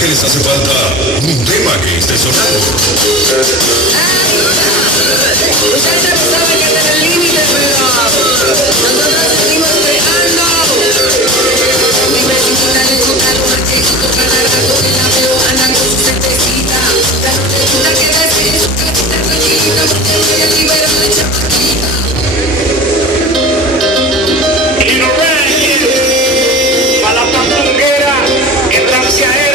que les hace falta un tema que esté sonando. Ustedes saben que está en el límite, pero nosotros seguimos creando. Mi vecina le gusta el machito cada rato que la veo anda con su cervecita. Ya no le gusta quedarse en su casita tranquilita porque voy a liberar la chamaquita.